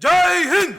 Jai Hind!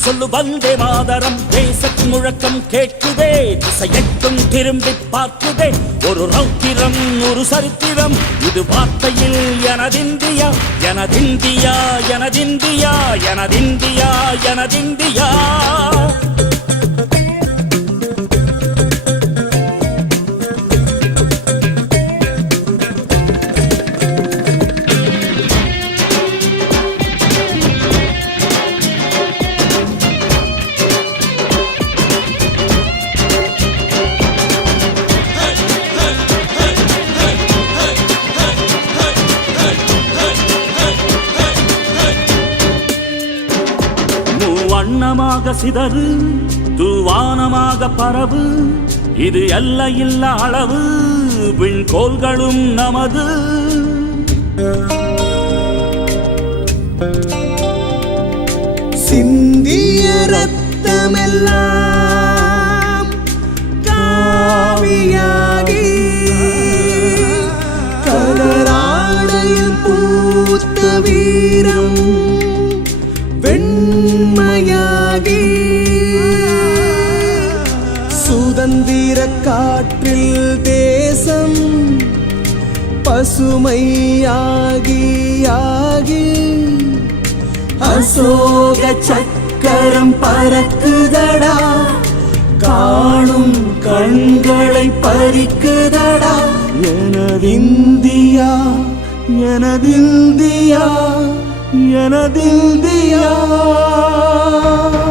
சொல்லு வந்தே மாதரம் தேசத்தின் முழக்கம் கேட்குதே திசையெட்டும் திரும்பி பார்க்குதே ஒரு ரௌத்திரம் ஒரு சரித்திரம் இது வார்த்தையில் எனதிந்தியா எனதிந்தியா எனதிந்தியா எனதிந்தியா எனதிந்தியா. வானமாக சிதறு தூவானமாக பரவு. இது எல்லையில்ல அளவு விண்கோள்களும் நமது. சிந்திய ரத்தமெல்லாம் காவியாகி கலராடையில் பூத்த வீரம் வெண்மையா வெண்மையாகி சுதந்திர காற்றில் தேசம் பசுமையாகி ஆகி அசோக சக்கரம் பறக்குதடா. காணும் கண்களை பறிக்குதடா. எனதிந்தியா எனதிந்தியா எனதிந்தியா எந்த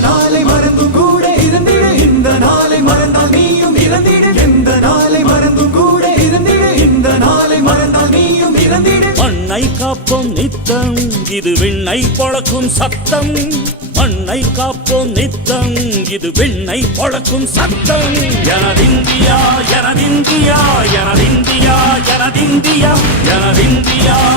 நாளை மறந்தும் கூட இருந்திடு. இந்த நாளை மறந்தால் நீயும் இறந்திடு. எந்த நாளை மறந்தும் கூட இருந்திடு. இந்த நாளை மறந்தால் நீயும் இறந்திடு. மண்ணை காப்போம் நித்தம். இது விண்ணை பொழக்கும் சத்தம். மண்ணை காப்போம் நித்தம். இது விண்ணை பொழக்கும் சத்தம். எனதிந்தியா எனதிந்தியா எனதிந்தியா எனதிந்தியா எனதிந்தியா.